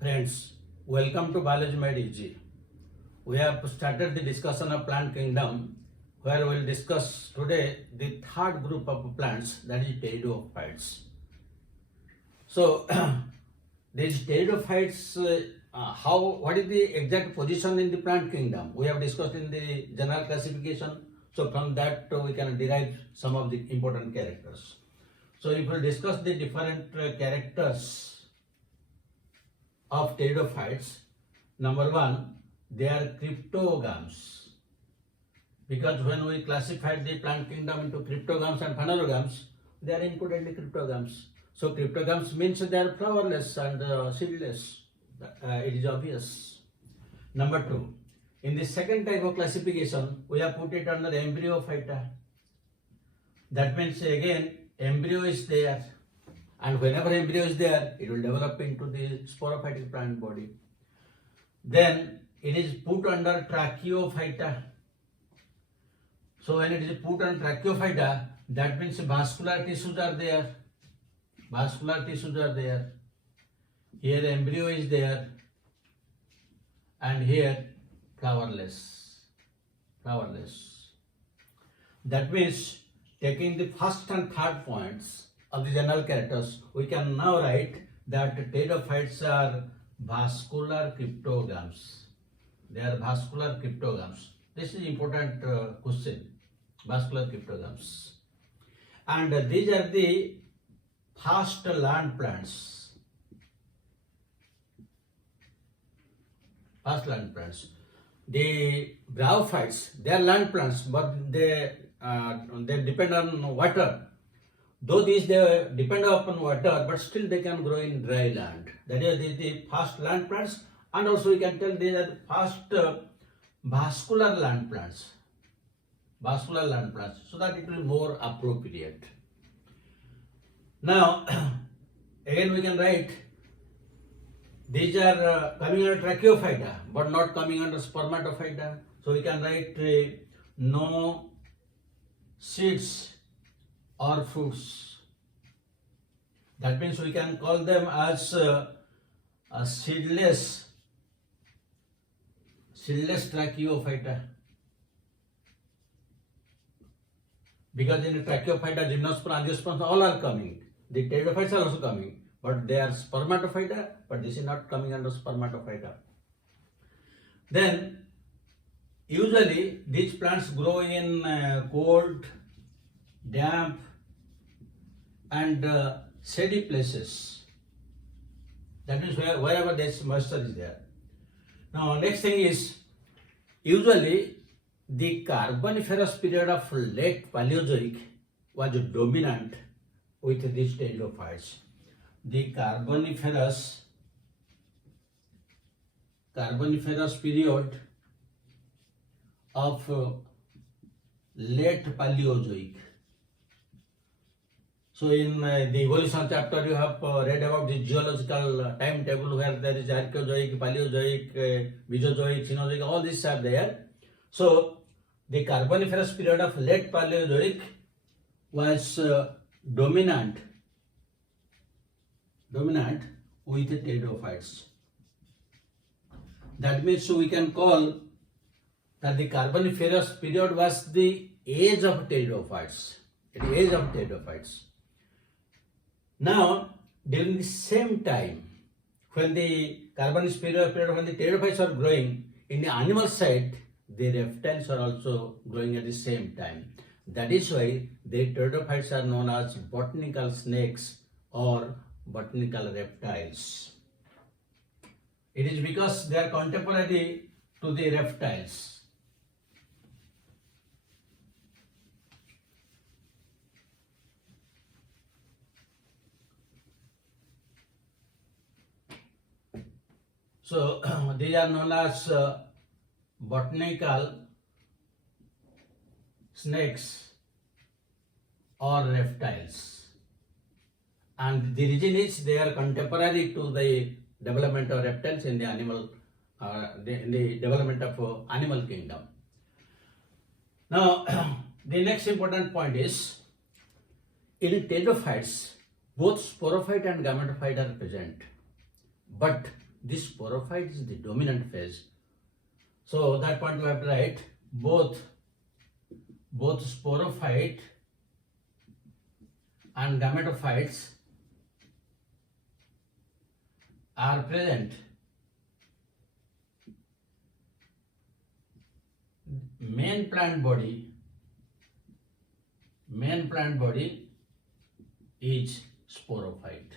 Friends, welcome to Biology Made Easy. We have started the discussion of plant kingdom where we will discuss today the third group of plants, that is pteridophytes. So these pteridophytes, what is the exact position in the plant kingdom? We have discussed in the general classification. So from that we can derive some of the important characters. So if we discuss the different characters of pteridophytes, number one, they are cryptogams. Because when we classified the plant kingdom into cryptogams and phanerogams, they are included in the cryptogams. So cryptogams means they are flowerless and seedless. It is obvious. Number two, in the second type of classification, we have put it under embryophyta. That means again, embryo is there. And whenever embryo is there, it will develop into the sporophytic plant body. Then it is put under tracheophyta. So when it is put under tracheophyta, that means vascular tissues are there. Vascular tissues are there. Here embryo is there. And here flowerless. Flowerless. That means taking the first and third points of the general characters, we can now write that pteridophytes are vascular cryptogams. They are vascular cryptogams. This is important question. Vascular cryptogams. And these are the first land plants. First land plants. The bryophytes, they are land plants, but they depend on water. Though these they depend upon water, but still they can grow in dry land. That is the first land plants, and also we can tell they are the first vascular land plants. Vascular land plants, so that it will be more appropriate. Now, again we can write these are coming under tracheophyta, but not coming under spermatophyta. So we can write no seeds or fruits. That means we can call them as a seedless tracheophyta. Because in the tracheophyta, gymnosperm, angiosperm, all are coming. The pteridophytes are also coming, but they are spermatophyta, but this is not coming under spermatophyta. Then, usually these plants grow in cold, damp, and shady places. That means wherever this moisture is there. Now, next thing is, usually the Carboniferous period of late Paleozoic was dominant with these pteridophytes. The Carboniferous period of late Paleozoic. So in the evolution chapter, you have read about the geological timetable where there is Archaeozoic, Paleozoic, Mesozoic, Cenozoic, all these are there. So the Carboniferous period of late Paleozoic was dominant with pteridophytes. That means we can call that the Carboniferous period was the age of pteridophytes. The age of pteridophytes. Now, during the same time, when the Carboniferous period, when the pteridophytes are growing, in the animal side, the reptiles are also growing at the same time. That is why the pteridophytes are known as botanical snakes or botanical reptiles. It is because they are contemporary to the reptiles. So these are known as botanical snakes or reptiles. And the reason is they are contemporary to the development of reptiles in the animal, in the development of animal kingdom. Now, the next important point is, in pteridophytes, both sporophyte and gametophyte are present. But this sporophyte is the dominant phase. So that point we have to write both sporophyte and gametophytes are present. Main plant body is sporophyte,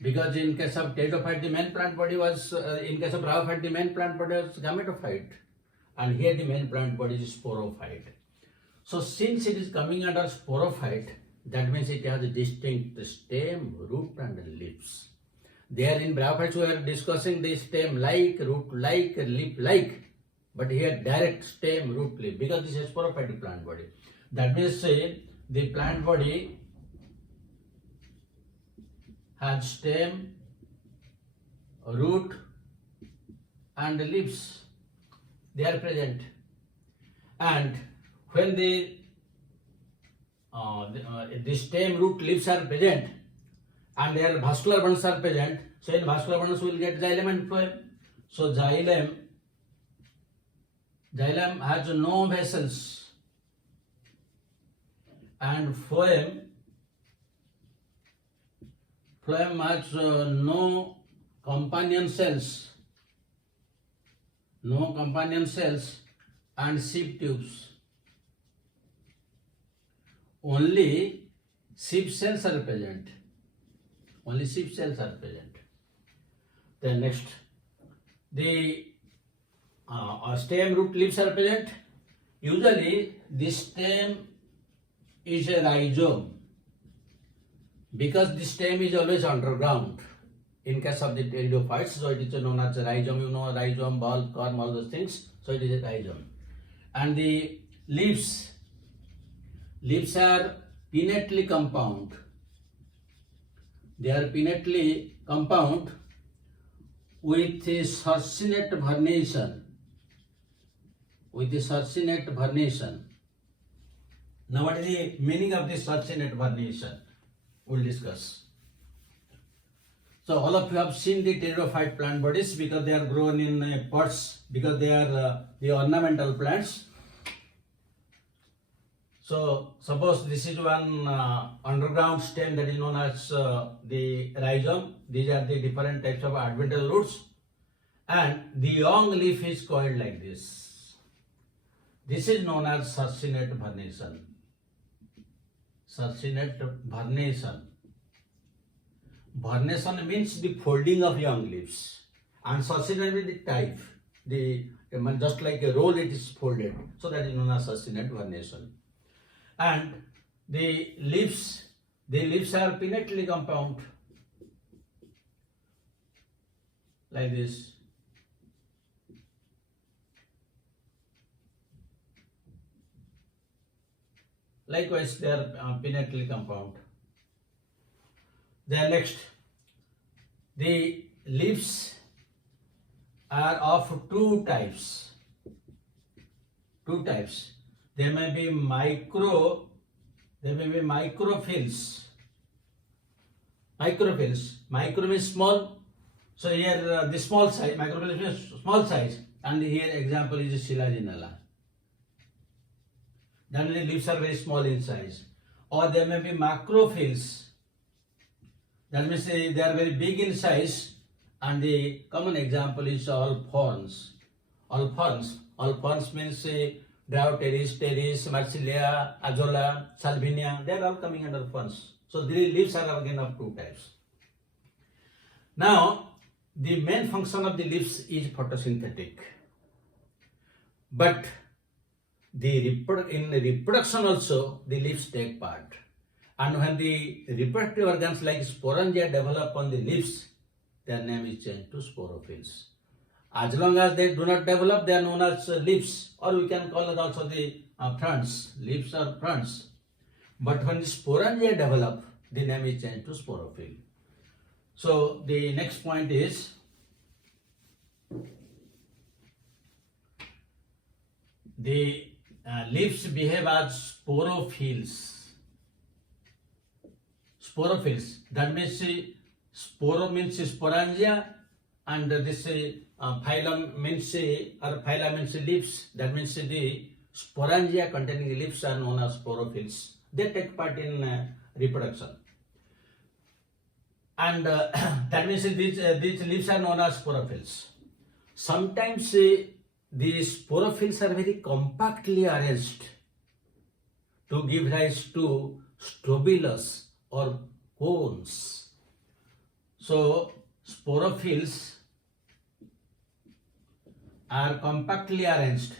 because in case of pteridophyte the main plant body was in case of rhaophyte the main plant body was gametophyte, and here the main plant body is sporophyte. So since it is coming under sporophyte, that means it has a distinct stem, root and leaves. There in bryophytes we are discussing the stem like, root like, leaf like, but here direct stem, root, leaf, because this is sporophytic plant body. That means the plant body has stem, root and leaves. They are present, and when the stem, root, leaves are present and their vascular bundles are present, so in vascular bundles we will get xylem and phloem. So xylem has no vessels, and phloem has no companion cells and sieve tubes. Only sieve cells are present. Then next, the stem, root, leaves are present. Usually the stem is a rhizome, because the stem is always underground. In case of the pteridophytes, so it is known as a rhizome. You know, rhizome, bulb, corm, all those things. So it is a rhizome. And the leaves are pinnately compound. They are pinnately compound with a succinate vernation. Now what is the meaning of this succinate vernation? We will discuss. So all of you have seen the pteridophyte plant bodies, because they are grown in pots, because they are the ornamental plants. So suppose this is one underground stem that is known as the rhizome. These are the different types of adventitial roots, and the young leaf is coiled like this. This is known as succinate vernation. Vernation means the folding of young leaves, and succinate is the type. Just like a roll, it is folded. So that is known as succinate vernation. And the leaves are pinnately compound like this. Likewise, they are pinnately compound. Then next, the leaves are of two types. There may be microphylls. Micro means small. So here the small size, microphyll means small size, and here example is Silaginella. Then the leaves are very small in size. Or there may be macrophylls. That means they are very big in size, and the common example is all ferns. All ferns means Bryopteris, Pteris, Marsilia, Azolla, Salvinia, they are all coming under ferns. So the leaves are again of two types. Now, the main function of the leaves is photosynthetic. But in reproduction also, the leaves take part. And when the reproductive organs like sporangia develop on the leaves, their name is changed to sporophylls. As long as they do not develop, they are known as leaves, or we can call it also the fronds. Leaves are fronds. But when the sporangia develop, the name is changed to sporophyll. So the next point is the leaves behave as sporophylls. That means sporo means sporangia, and this phylum means or phyla means leaves. That means the sporangia containing leaves are known as sporophylls. They take part in reproduction, and that means these leaves are known as sporophylls. Sometimes these sporophylls are very compactly arranged to give rise to strobilus or cones. So sporophylls are compactly arranged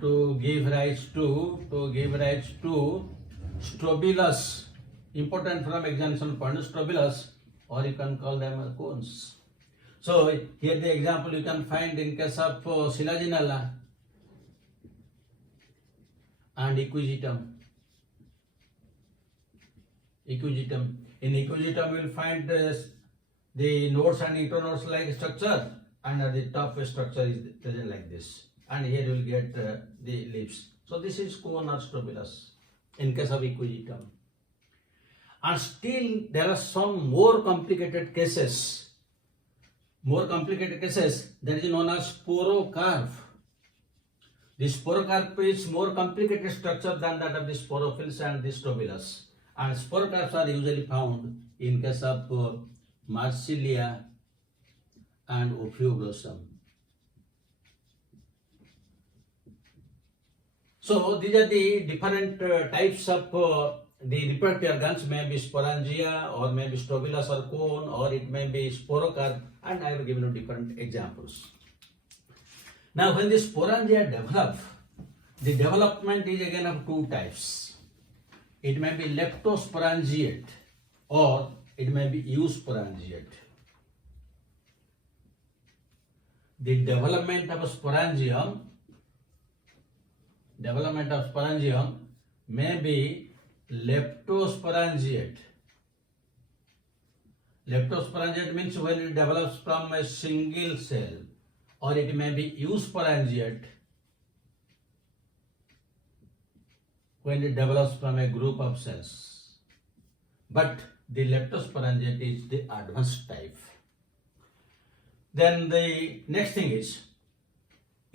to give rise to strobilus. Important from examination point, strobilus, or you can call them cones. So here the example you can find in case of Silaginella and equigetum. In equigetum you will find the nodes and internodes like structure, and at the top structure is present like this, and here you will get the leaves. So this is cone or strobilus in case of equigetum. And still there are some more complicated cases. That is known as sporocarp. The sporocarp is more complicated structure than that of the sporophylls and the strobilus. And sporocarps are usually found in case of Marsilia and Ophioglossum. So these are the different types of the reproductive organs. May be sporangia, or may be strobilus or cone, or it may be sporocarp, and I have given you different examples. Now when the sporangia develop, the development is again of two types. It may be leptosporangiate or it may be eusporangiate. The development of sporangium may be leptosporangiate. Leptosporangiate means when it develops from a single cell, or it may be eusporangiate when it develops from a group of cells. But the leptosporangiate is the advanced type. Then the next thing is,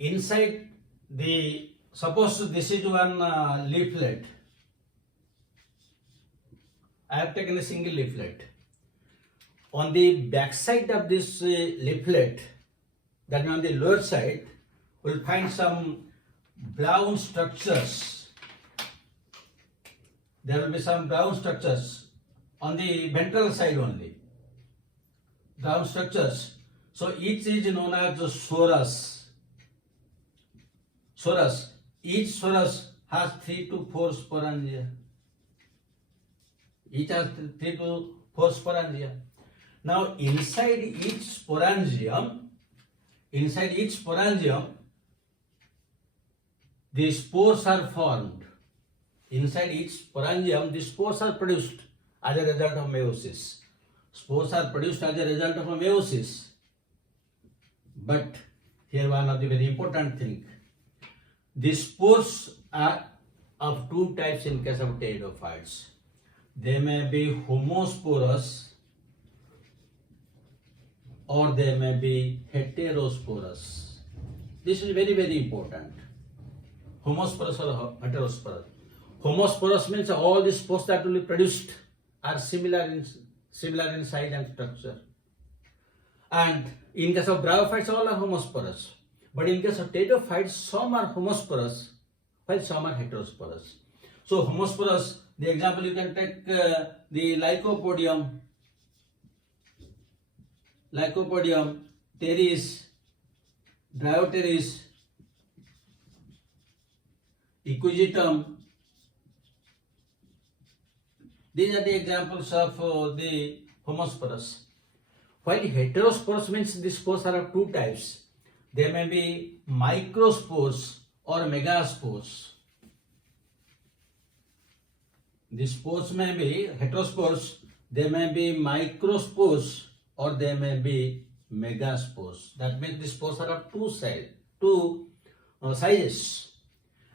inside the, suppose this is one leaflet. I have taken a single leaflet. On the back side of this leaflet, that means on the lower side, we will find some brown structures. There will be some brown structures on the ventral side only. Brown structures. So each is known as sorus. Each sorus has 3 to 4 sporangia. Each has 3 to 4 sporangia. Now inside each sporangium, the spores are formed. Inside each sporangium, the spores are produced as a result of meiosis. But here one of the very important thing. The spores are of two types in case of pteridophytes. They may be homosporous or they may be heterosporous. This is very, very important. Homosporous or heterosporous. Homosporous means all the spores that will be produced are similar in size and structure. And in case of bryophytes, all are homosporous. But in case of pteridophytes, some are homosporous while some are heterosporous. So homosporous, the example you can take the Lycopodium, Pteris, Dryoteris, Equigetum. These are the examples of the homosporous. While heterosporous means the spores are of two types. There may be microspores or megaspores. The spores may be heterospores, they may be microspores or they may be megaspores. That means the spores are of two sizes.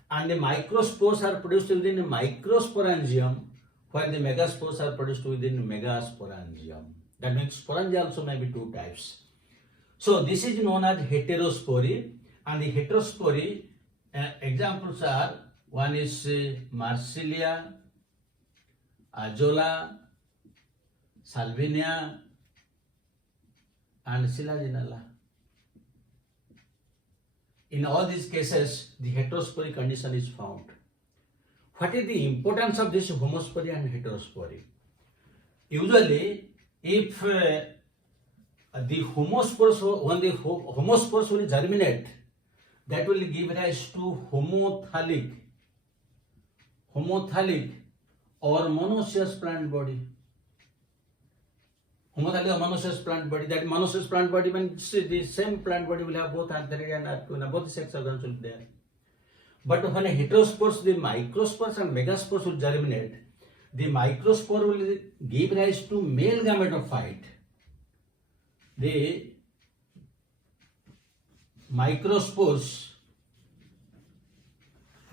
And the microspores are produced within the microsporangium, while the megaspores are produced within megasporangium. That means sporangia also may be two types. So this is known as heterospory, and the heterospory examples are, one is Marsilia, Azolla, Salvinia, and Silaginella. In all these cases, the heterospory condition is found. What is the importance of this homospory and heterospory? Usually, if the homospores, when the homospores will germinate, that will give rise to homothalic or monoecious plant body. Homothalic or monoecious plant body. That monoecious plant body means the same plant body will have both antheridia and arcuina, both the sex organs will be there. But when a heterospores, the microspores and megaspores will germinate, the microspore will give rise to male gametophyte. The microspores,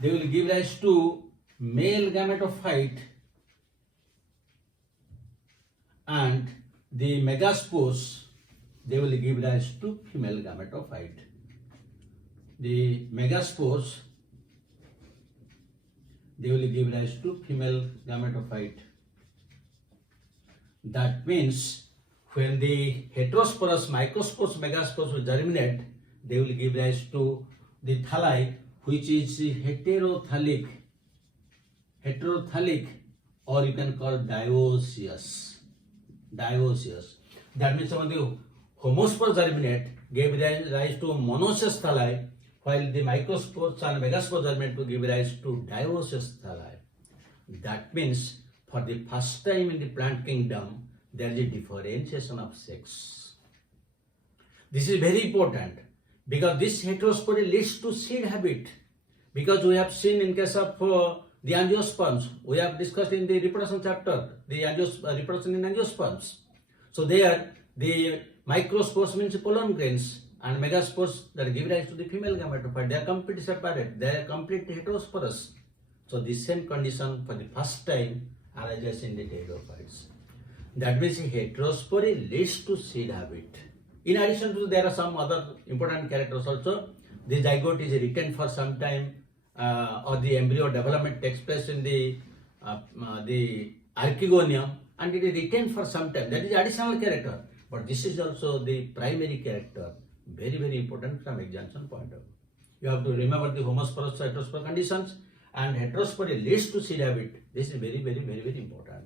they will give rise to male gametophyte, and the megaspores, they will give rise to female gametophyte. The megaspores, they will give rise to female gametophyte. That means when the heterosporous, microspores, megaspores will germinate, they will give rise to the thalli, which is heterothalic, or you can call dioecious. That means when the homospores germinate, gave rise to monoecious thalli, while the microspores and megaspores germinate to give rise to dioecious thalli. That means for the first time in the plant kingdom, there is a differentiation of sex. This is very important because this heterospory leads to seed habit. Because we have seen in case of the angiosperms, we have discussed in the reproduction chapter, the reproduction in angiosperms. So there, the microspores means pollen grains, and megaspores that give rise to the female gametophyte. They are completely separate. They are completely heterosporous. So the same condition for the first time arises in the pteridophytes. That means heterospory leads to seed habit. In addition to, there are some other important characters also. The zygote is retained for some time, or the embryo development takes place in the archegonium, and it is retained for some time. That is additional character. But this is also the primary character. Very, very important from examination point of view. You have to remember the homosporous, heterosporous conditions, and heterospory leads to seed habit. This is very, very, very, very important.